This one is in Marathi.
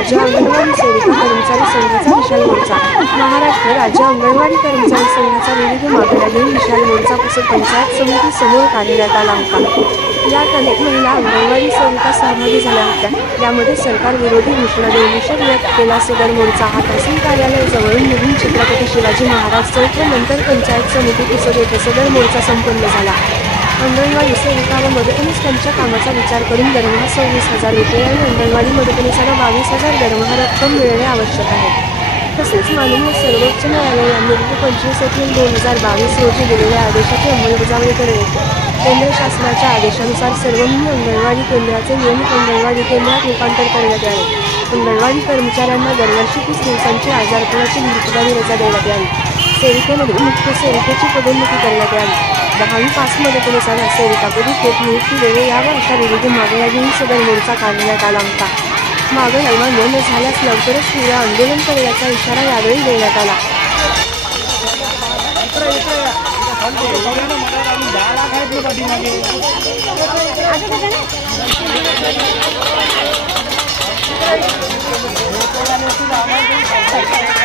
राज्य अंगणवाडी सेविका कर्मचारी संघाचा विशाल मोर्चा। महाराष्ट्र राज्य अंगणवाडी कर्मचारी संघाचा विविध मागण्या घेऊन विशाल मोर्चा पुसद पंचायत समिती समोर काढण्यात आला होता। यात अनेक महिला अंगणवाडी सेविका सहभागी झाल्या होत्या। यामध्ये सरकार विरोधी घोषणा देऊन निषेध व्यक्त केला। सदर मोर्चा हा तहसील कार्यालय जवळून निघून छत्रपती शिवाजी महाराज चौक व नंतर पंचायत समिती पुसद येथे सदर मोर्चा संपन्न झाला। अंगणवाडी सेविका व मदतनीस त्यांच्या कामाचा विचार करून दरमहा 26,000 रुपये आणि अंगणवाडी मदतनीसाला 22,000 दरमहा रक्कम मिळणे आवश्यक आहे। तसेच माननीय सर्वोच्च न्यायालय यांनी 25 एप्रिल 2022 रोजी दिलेल्या आदेशाची अंमलबजावणी करणे। केंद्र शासनाच्या आदेशानुसार सर्व मिनी अंगणवाडी केंद्राचे नियमित अंगणवाडी केंद्रात रूपांतर करण्यात यावे। अंगणवाडी कर्मचाऱ्यांना दरवर्षी 30 दिवसांची आजारपणाची निर्धारित रजा देण्यात यावी। सेविकेमध्ये मुख्य सेविकेची पदोन्नती करण्यात यावी। 10वी पास मदतनीसाला सेविकापदी थेट नियुक्ती देणे यावर अशा विविध मागण्या घेऊन सदर मोर्चा काढण्यात आला होता। मागण्या मान्य न झाल्यास लवकरच तीव्र आंदोलन करण्याचा इशारा यावेळी देण्यात आला। आगे